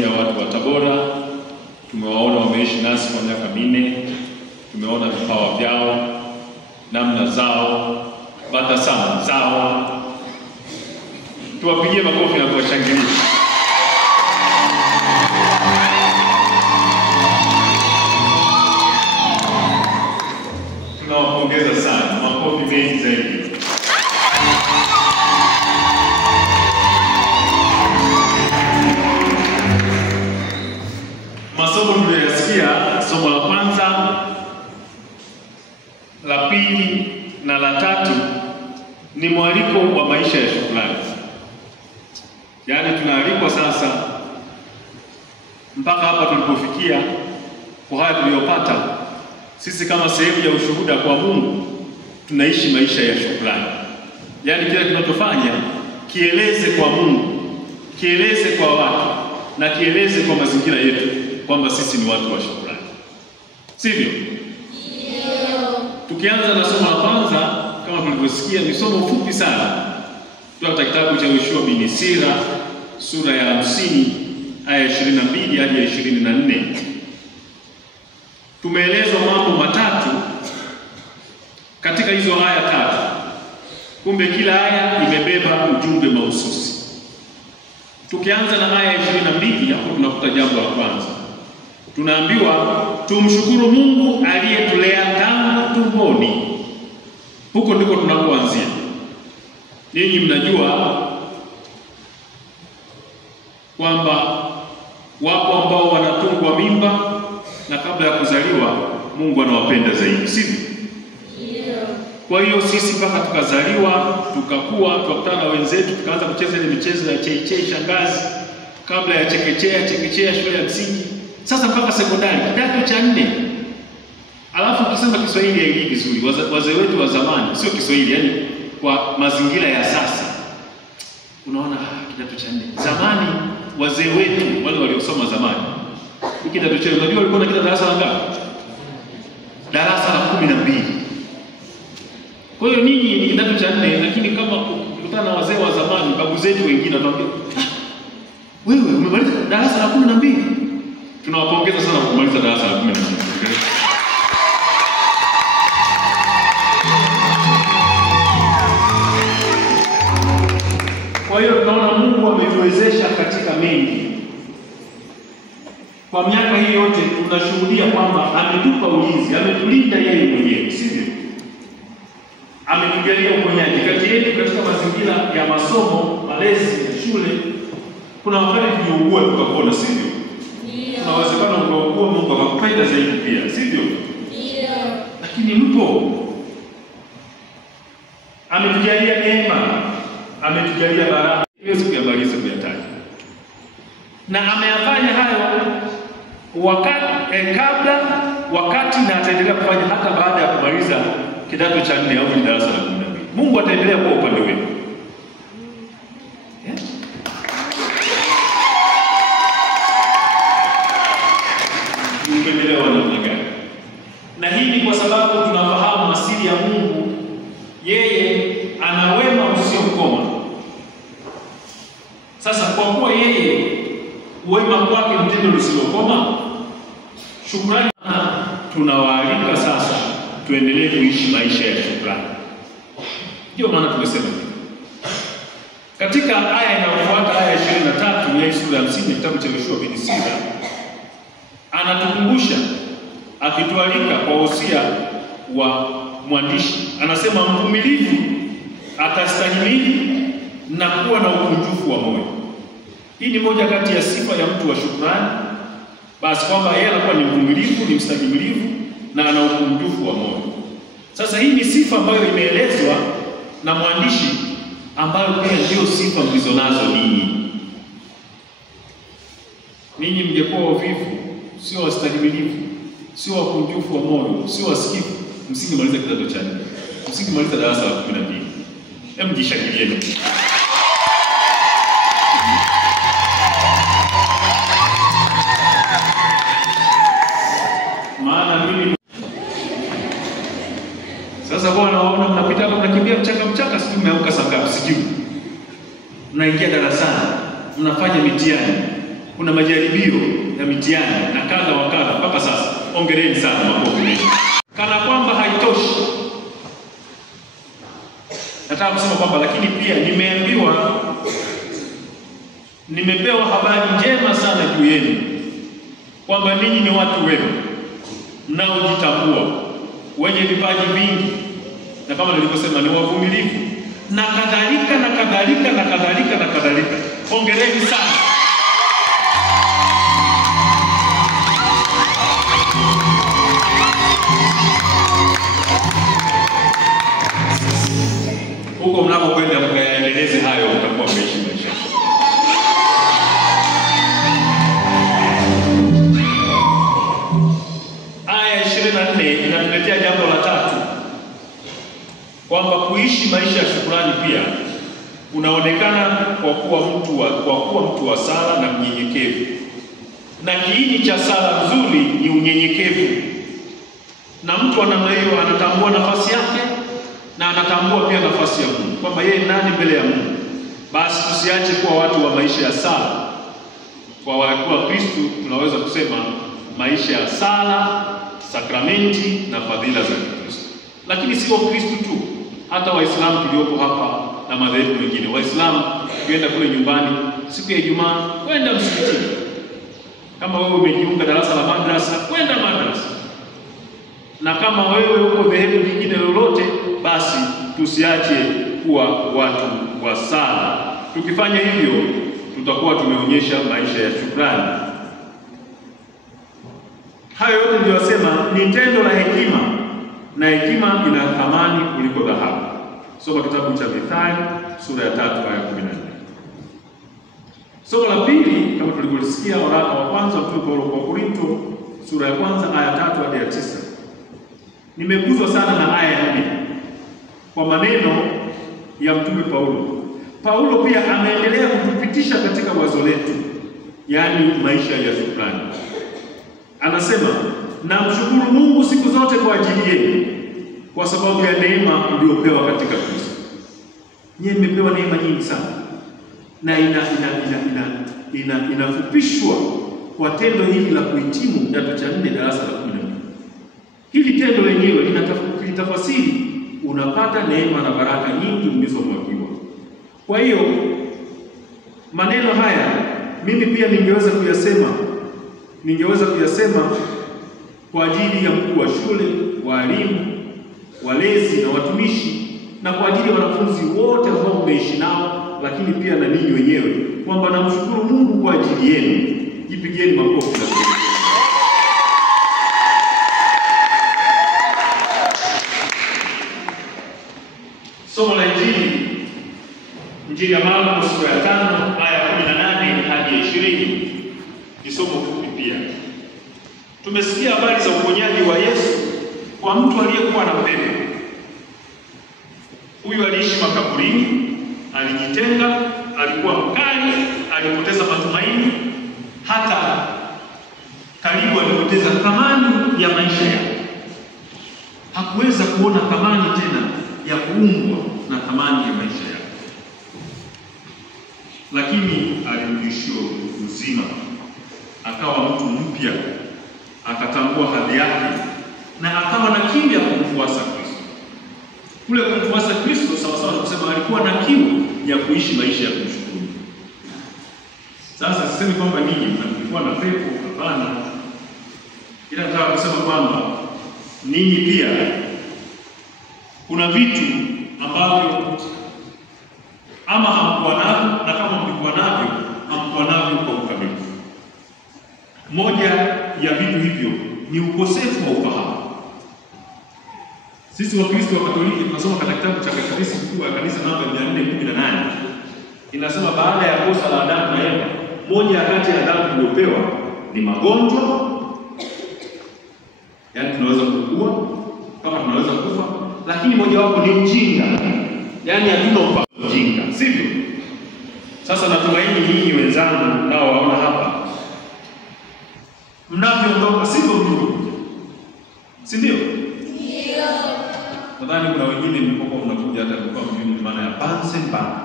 jamii ya watu wa Tabora. Tumewaona wameishi nasi kwa miaka 4. Tumeona vipawa vyao, namna zao, batasamu zao. Tuwapigie makofi na kuwashangilia. Tunawapongeza sana, makofi mengi zaidi. Masomo tuliyosikia, somo la kwanza, la pili na la tatu ni mwaliko wa maisha ya shukrani. Yaani tunaalikwa sasa mpaka hapa tulipofikia kwa haya tuliyopata, sisi kama sehemu ya ushuhuda kwa Mungu tunaishi maisha ya shukrani. Yaani kila tunachofanya kieleze kwa Mungu, kieleze kwa watu na kieleze kwa mazingira yetu kwamba sisi ni watu wa shukrani. Sivyo? Ndio. Tukianza na somo la kwanza, kama tulivyosikia, ni somo fupi sana. Kutoka kitabu cha Yoshua bin Sira sura ya 50 aya 22 hadi 24. Tumeelezwa mambo matatu katika hizo aya tatu. Kumbe kila aya imebeba ujumbe mahususi. Tukianza na aya 22, hapo tunakuta jambo la kwanza. Tunaambiwa tumshukuru Mungu aliyetulea tangu tumboni. Huko ndiko tunapoanzia. Ninyi mnajua kwamba wapo ambao wanatungwa mimba na kabla ya kuzaliwa Mungu anawapenda zaidi, sivyo? Ndio. Kwa hiyo sisi mpaka tukazaliwa, tukakua, tukakutana na wenzetu, tukaanza kucheza ile michezo ya cheichei shangazi, kabla ya chekechea shule ya msingi, sasa mpaka sekondari, kidato cha 4. Alafu ukisema Kiswahili haingii vizuri. Wazee wetu wa zamani, sio Kiswahili, yani kwa mazingira ya sasa, unaona kidato cha 4. Zamani wazee wetu wale waliosoma zamani, kidato cha 4 unajua walikuwa na darasa la ngapi? Darasa la 12. Kwa hiyo ninyi ni kidato cha 4, lakini kama ukutana na wazee wa zamani, babu zetu wengine wataambia, wewe umemaliza darasa la 12. Tunawapongeza sana kwa kumaliza darasa la 12. Kwa hiyo tunaona Mungu ametuwezesha katika mengi. Kwa miaka hii yote tunashuhudia kwamba ametupa ulinzi, ametulinda yeye mwenyewe, sivyo? Ametujalia uponyaji kati yetu katika mazingira ya masomo, malezi ya shule. Kuna wakati tuliugua tukapona, sivyo? Ndio. Kuna uwezekano ukaugua Mungu akakupenda zaidi pia, sivyo? Ndio. Lakini mpo. Ametujalia neema, ametujalia baraka. Hiyo kuyamaliza kuyataja. Na ameyafanya hayo kabla, wakati na ataendelea kufanya hata baada ya kumaliza kidato cha 4 au darasa la 12. Mungu ataendelea kuwa upande wetu. Yeah. Upendeleo wa namna gani? Na hii ni kwa sababu tunafahamu asili ya Mungu. Yeye ana wema usiokoma. Sasa kwa kuwa yeye wema kwake mtendo usiokoma, shukrani, tunawaalika sasa tuendelee kuishi maisha ya shukrani. Ndio maana tumesema katika aya inayofuata, aya 23 ya sura ya 50 kitabu cha Yoshua bin Sira, anatukumbusha akitualika kwa wosia wa mwandishi. Anasema mvumilivu atastahimili na kuwa na ukunjufu wa moyo. Hii ni moja kati ya sifa ya mtu wa shukrani, basi kwamba yeye anakuwa ni mvumilivu, ni mstahimilivu na ana ukunjufu wa moyo. Sasa hii ni sifa ambayo imeelezwa na mwandishi, ambayo pia ndio sifa mlizonazo ninyi. Ninyi mngekuwa wavivu, sio wastahimilivu, sio wakunjufu wa moyo, sio wasikivu, msingemaliza kidato cha 4, msingemaliza darasa la 12. Hebu jishangilieni. Maana mimi sasa kwa naona mnapita hapo mnakimbia mchaka, sijui mmeamka saa ngapi, sijui. Mnaingia darasani, mnafanya mitihani. kuna majaribio na mitihani na kadha wa kadha mpaka sasa. Hongereni sana, makofi mengi. Kana kwamba haitoshi, nataka kusema kwamba lakini pia nimepewa habari njema sana juu yenu, kwamba ninyi ni watu wema, mnaojitambua, wenye vipaji vingi, na kama nilivyosema ni wavumilivu na kadhalika na kadhalika na kadhalika na kadhalika. Hongereni sana. Huko mnapokwenda mkayaendeleze hayo, mtakuwa mmeishi maisha. Aya 24 inatuletea jambo la tatu, kwamba kuishi maisha ya shukrani pia unaonekana kwa kuwa mtu wa sala na mnyenyekevu. Na kiini cha sala nzuri ni unyenyekevu. Na mtu wa namna hiyo anatambua nafasi yake na anatambua pia nafasi ya Mungu, kwamba yeye nani mbele ya Mungu. Basi tusiache kuwa watu wa maisha ya sala. Kwa Kristo tunaweza kusema maisha ya sala, sakramenti na fadhila za Kristo. Lakini sio Kristo tu, hata Waislamu tulioko hapa na madhehebu mengine. Waislamu tukienda kule nyumbani siku ya Ijumaa, kwenda msikitini. Kama wewe umejiunga darasa la madrasa, kwenda madrasa. Na kama wewe uko dhehebu lingine lolote, basi tusiache kuwa watu wa sala. Tukifanya hivyo, tutakuwa tumeonyesha maisha ya shukrani. Hayo yote niliyosema ni tendo la hekima, na hekima ina thamani kuliko dhahabu. Soma kitabu cha Mithali sura ya 3 aya 14. Somo la pili, kama tulivyosikia, waraka wa kwanza Mtume Paulo kwa Korinto sura ya 1 aya 3 hadi ya 9. Nimeguzwa sana na aya 4 kwa maneno ya Mtume Paulo. Paulo pia ameendelea kutupitisha katika wazo letu, yaani maisha ya shukrani. Anasema, namshukuru Mungu siku zote kwa ajili yenu, kwa sababu ya neema mliopewa katika Kristo. Nyinyi mmepewa neema nyingi sana, na inafupishwa kwa tendo hili la kuhitimu kidato cha 4 darasa la 12. Hili tendo lenyewe linatafasiri unapata neema na baraka nyingi mlizomwagiwa. Kwa hiyo maneno haya mimi pia ningeweza kuyasema kwa ajili ya mkuu wa shule, walimu, walezi na watumishi, na kwa ajili ya wanafunzi wote ambao mmeishi nao, lakini pia na ninyi wenyewe, kwamba namshukuru Mungu kwa ajili yenu. Jipigieni makofi. Somo la Injili ya Marko sura ya 5 aya 18 hadi 20. Ni somo fupi pia. Tumesikia habari za uponyaji wa Yesu kwa mtu aliyekuwa na pepo. Huyu aliishi makaburini, alijitenga, alikuwa mkali, alipoteza matumaini, hata karibu alipoteza thamani ya maisha yake. Hakuweza kuona thamani tena ya kuumbwa na thamani ya maisha yake. Lakini alirudishiwa uzima, akawa mtu mpya, akatambua hadhi yake, na akawa na kiu ya kumfuasa Kristo. Kule kumfuasa Kristo sawasawa na kusema alikuwa na kiu ya kuishi maisha ya kumshukuru. Sasa sisemi kwamba ninyi mlikuwa na pepo, hapana. Ila nataka kusema kwamba ninyi pia kuna vitu ambavyo ama hamkuwa navyo, na kama mlikuwa navyo, hamkuwa navyo kwa ukamilifu. Moja ya vitu hivyo ni ukosefu wa ufahamu. Sisi Wakristo wa Katoliki tunasoma katika kitabu cha Katekisimu Kuu ya Kanisa namba 418. Inasema baada ya kosa la Adamu na Eva, moja ya kati ya adhabu tuliopewa ni magonjwa. Yaani tunaweza kuugua, kama tunaweza kufa, lakini moja wapo ni ujinga. Yaani hatuna ufahamu, ujinga, sivyo? Sasa natumaini nyinyi wenzangu nao waona hapa, mnavyoondoka sivyo mlivyokuja, si ndio? Ndio. Nadhani kuna wengine mlipokuwa mnakuja hata mlikuwa mjini maana ya Bansen Bank.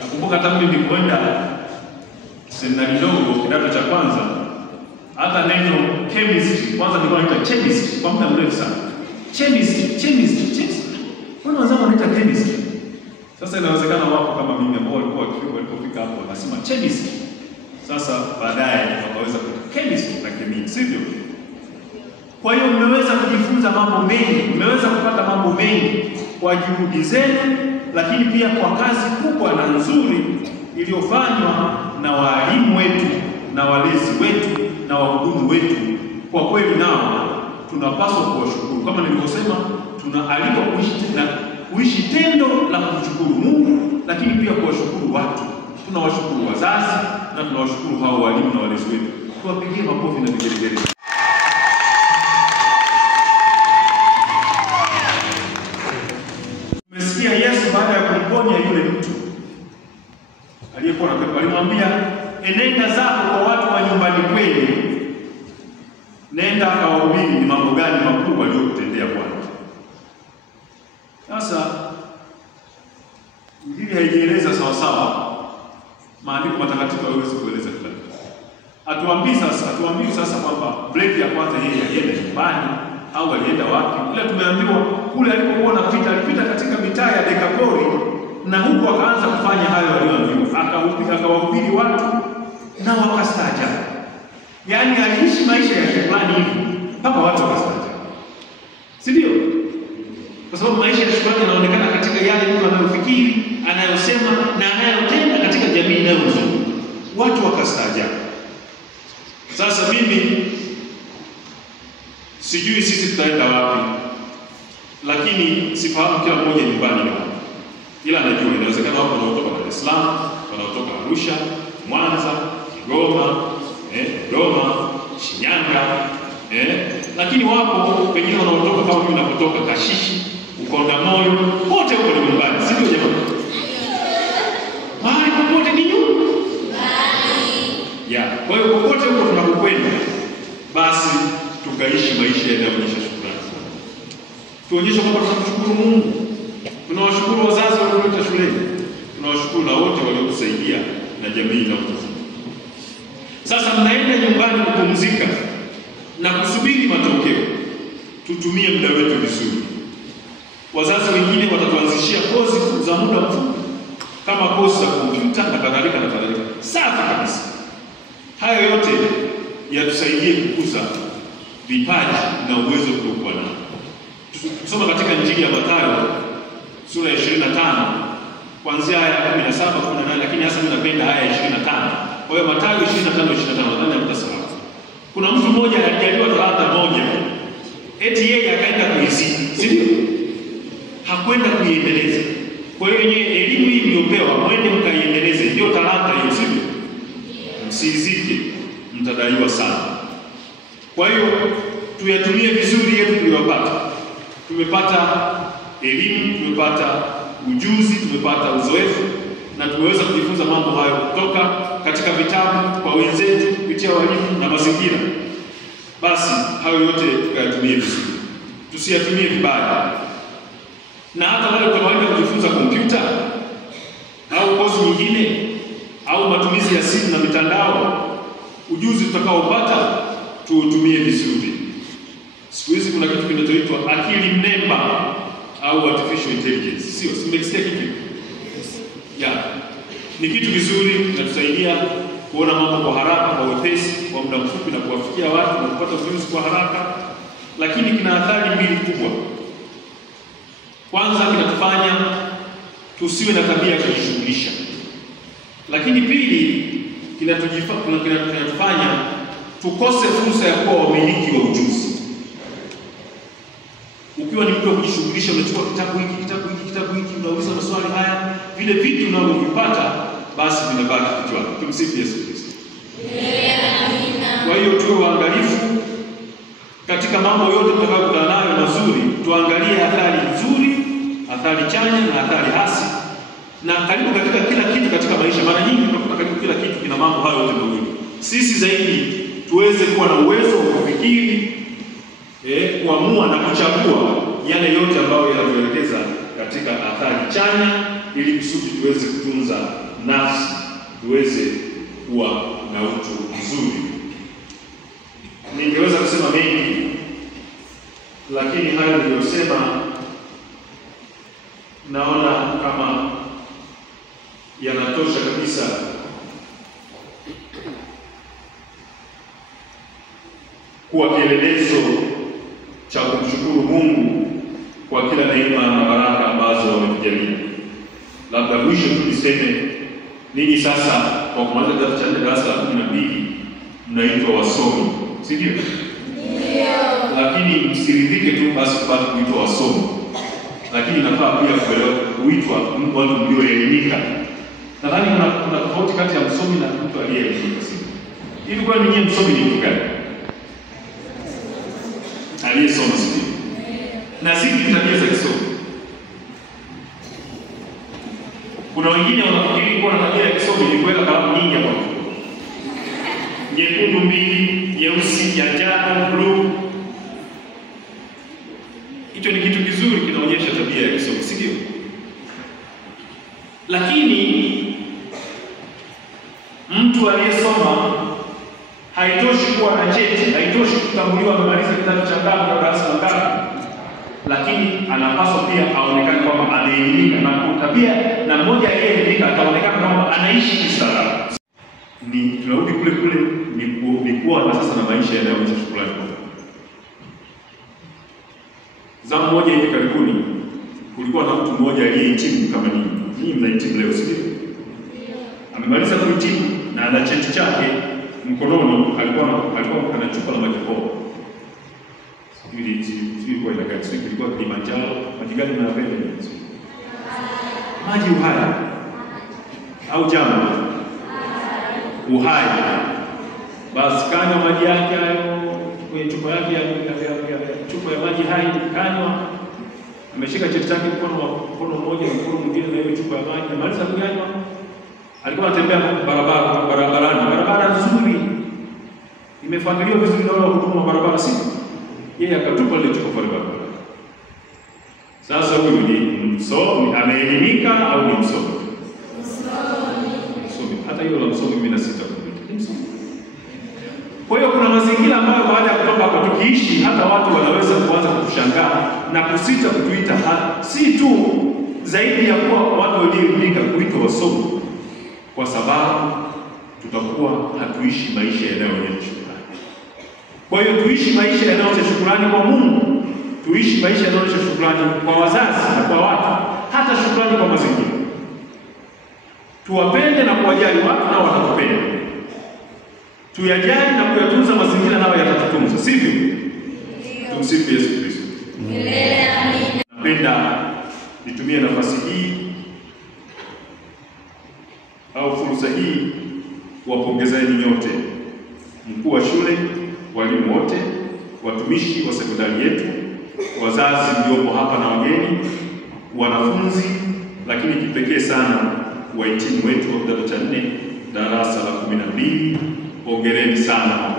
Nakumbuka hata mimi nilipoenda seminari ndogo kidato cha kwanza, hata neno chemistry kwanza nilikuwa naita chemistry kwa muda mrefu sana. Chemistry. Kuna wazao wanaita chemistry. Sasa inawezekana wapo kama mimi ambao walipofika hapo wanasema chemistry. Sasa baadaye wakaweza kuita chemistry na kemia, sivyo? Kwa hiyo mmeweza kujifunza mambo mengi, mmeweza kupata mambo mengi kwa juhudi zenu, lakini pia kwa kazi kubwa na nzuri iliyofanywa na walimu wetu na walezi wetu na wahudumu wetu. Kwa kweli nao tunapaswa kuwashukuru. Kama nilivyosema, tunaalikwa kuishi tendo la kumshukuru Mungu, lakini pia kuwashukuru watu. Tunawashukuru wazazi na tunawashukuru hao walimu na walezi wetu. Tuwapigie makofi na vigelegele. Tumesikia Yesu baada ya kumponya yule mtu aliyekuwa na pepo, alimwambia, enenda zako kwa watu wa nyumbani kwenu, nenda kawahubiri ni mambo gani makubwa aliyokutendea Bwana. Sasa Injili haijieleza sawa sawa, maandiko matakatifu hayawezi kueleza kila kitu. Atuambii sasa kwamba break ya kwanza yeye alienda nyumbani au alienda wapi. Ila tumeambiwa kule alipokuwa anapita, alipita katika mitaa ya Dekapoli, na huko akaanza kufanya hayo aliyoambiwa. Akawahubiri watu na wakastaajabu. Yaani aliishi maisha ya shukrani hivi mpaka watu wakastaajabu. Si ndio? Kwa sababu maisha ya shukrani yanaonekana katika yale mtu anayofikiri, anayosema na anayotenda katika jamii inayomzunguka. Watu wakastaajabu. Sasa mimi sijui sisi tutaenda wapi, lakini sifahamu kila mmoja nyumbani leo. Ila najua inawezekana wapo wanaotoka Dar es Salaam, wanaotoka Arusha, Mwanza, Kigoma, Dodoma, Shinyanga, lakini wapo pengine wanaotoka kama mimi napotoka Kashishi, Ukongamoyo, wote huko ni nyumbani, si ndio jamani? Mahali popote ni nyumbani. Kwa hiyo popote huko tunapokwenda, basi tukaishi maisha yanayoonyesha shukrani. Tuonyeshe kwamba tunamshukuru Mungu. Tunawashukuru wazazi walioleta shuleni. Tunawashukuru na wote waliotusaidia na jamii na watu. Sasa mnaenda nyumbani kupumzika na kusubiri matokeo. Tutumie muda wetu vizuri. Wazazi wengine watatuanzishia kozi za muda mfupi kama kozi za kompyuta na kadhalika na kadhalika. Safi kabisa. Hayo yote yatusaidie kukuza vipaji na uwezo tuliokuwa nao. Tusoma katika Injili ya Mathayo sura ya 25 kuanzia aya ya 17 18, lakini hasa ninapenda aya ya 25. Kwa hiyo Mathayo 25 nadhani mtasoma. Kuna mtu mmoja alijaliwa talanta moja. Eti yeye akaenda kuizidi, si ndio? Hakwenda kuiendeleza. Kwa hiyo yeye elimu hii mliopewa mwende mkaiendeleze, ndio talanta hiyo, si ndio? Msizike, mtadaiwa sana. Kwa hiyo tuyatumie vizuri yetu tuliyopata. Tumepata elimu, tumepata ujuzi, tumepata uzoefu, na tumeweza kujifunza mambo hayo kutoka katika vitabu kwa wenzetu kupitia walimu na mazingira. Basi hayo yote tuyatumie vizuri, tusiyatumie vibaya. Na hata wale tunaoenda kujifunza kompyuta au kozi nyingine au matumizi ya simu na mitandao, ujuzi tutakaopata tuutumie vizuri. Siku hizi kuna kitu kinachoitwa akili mnemba au artificial intelligence. Sio, simesikia kitu? Ni kitu kizuri, kinatusaidia kuona mambo kwa haraka, kwa wepesi, kwa muda mfupi na kuwafikia watu na kupata ujuzi kwa haraka, lakini kina athari mbili kubwa. Kwanza, kinatufanya tusiwe na tabia ya kujishughulisha. Lakini pili, kinatufanya tukose fursa ya kuwa wamiliki wa ujuzi. Ukiwa ni mtu wa kujishughulisha, unachukua kitabu hiki, unauliza maswali haya, vile vitu unavyovipata basi vinabaki kichwani. Tumsifu Yesu Kristo. Kwa hiyo tuwe waangalifu katika mambo yote tutakayokutana nayo mazuri, tuangalie athari nzuri, athari chanya na athari hasi. Na karibu katika kila kitu katika maisha, mara nyingi tunakuta karibu kila kitu kina mambo hayo yote mawili. Sisi zaidi tuweze kuwa na uwezo wa kufikiri, kuamua na kuchagua yale yote ambayo yanatuelekeza katika athari chanya, ili kusudi tuweze kutunza nafsi tuweze kuwa na utu mzuri. Ningeweza kusema mengi, lakini hayo niliyosema naona kama yanatosha kabisa kuwa kielelezo cha kumshukuru Mungu kwa kila neema na baraka ambazo ametujalia. Labda mwisho tu niseme, ninyi sasa kwa kumaliza kidato cha 4 darasa la 12 mnaitwa wasomi, si ndio? Ndio. Lakini msiridhike tu basi kupata kuitwa wasomi, lakini inafaa pia kuelewa kuitwa watu mlioelimika. Nadhani kuna tofauti kati ya msomi na mtu aliyeelimika. Hivi kwa nini msomi ni mtu gani? Aliyesoma, si ndio? Na sisi tabia za kisomi. Kuna wengine wanafikiri kuwa na tabia ya kisomi ni kuweka kalamu nyingi hapo. Nyekundu 2, nyeusi, ya njano, blue. Hicho ni kitu kizuri, kinaonyesha tabia ya kisomi, si ndio? Lakini mtu aliyesoma haitoshi kuwa na cheti, haitoshi kutambuliwa amemaliza kidato cha 3 au darasa la 3. Lakini anapaswa pia aonekane kwamba ameelimika, na tabia na mmoja aliyeelimika ataonekana kwamba anaishi kistaarabu. Ni tunarudi kule ni kuwa na sasa na maisha yanayoonyesha shukrani. Zamu moja hivi karibuni kulikuwa na mtu mmoja aliyehitimu kama ninyi mnahitimu leo, si ndio? Amemaliza kuhitimu na ana cheti chake mkononi, alikuwa ana chupa la maji poa. Sijui kwa ile gari, sijui ilikuwa Kilimanjaro, maji gani mnapenda? Maji uhai au jamu uhai. Basi kanywa maji yake hayo kwenye chupa yake ya chupa ya maji hai, kanywa. Ameshika cheti chake mkono mmoja na mkono mwingine na hiyo chupa ya maji. Amaliza kunywa, alikuwa anatembea barabara nzuri, imefadhiliwa vizuri na wale wahudumu wa barabara, si yeye akatupa ile chupa pale barabara. Sasa huyu ni msomi, ameelimika au ni msomi? Msomi. Hata hiyo la msomi mimi nasita kuita. Msomi. Kwa hiyo kuna mazingira ambayo baada ya kutoka hapa tukiishi, hata watu wanaweza kuanza kutushangaa na kusita kutuita si tu zaidi ya kuwa watu walioelimika kuitwa wasomi, kwa sababu tutakuwa hatuishi maisha yanayoonyesha shukrani. Kwa hiyo tuishi maisha yanayoonyesha shukrani kwa Mungu, tuishi maisha yanayoonyesha shukrani kwa wazazi na kwa watu, hata shukrani kwa mazingira. Tuwapende na kuwajali watu nao watatupenda. Tuyajali na kuyatunza mazingira nao yatatutunza, sivyo? Tumsifu Yesu Kristo. Amina. Napenda nitumie nafasi hii au fursa hii kuwapongezeni nyote, mkuu wa shule, walimu wote, watumishi wa sekondari yetu, wazazi mliopo hapa na wageni, wanafunzi, lakini kipekee sana wahitimu wetu wa kidato cha 4 darasa la 12. Hongereni sana.